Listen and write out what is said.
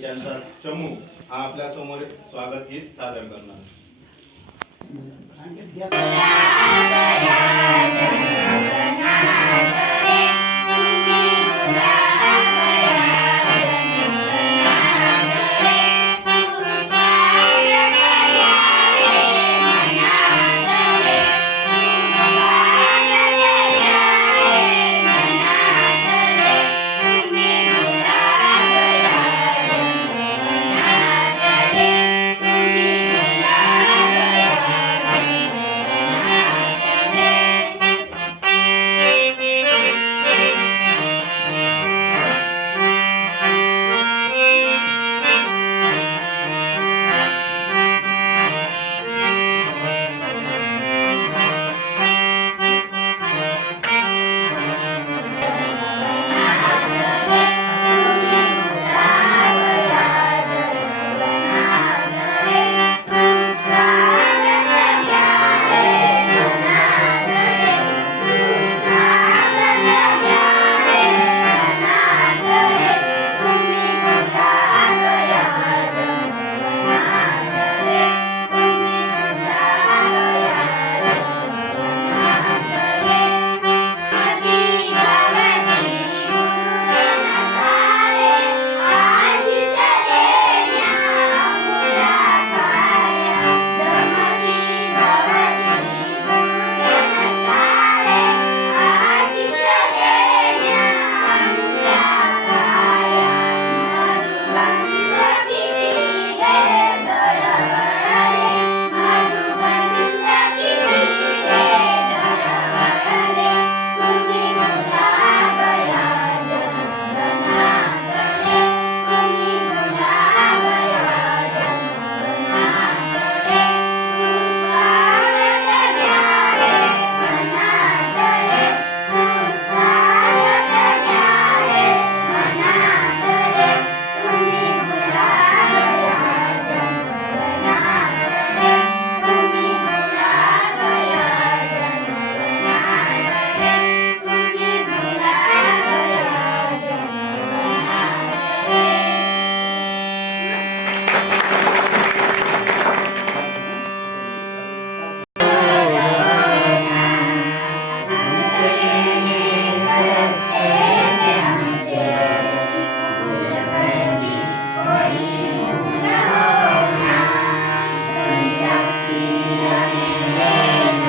आणि त्यांचा चमू हा आपल्यासमोर स्वागत गीत सादर करणार.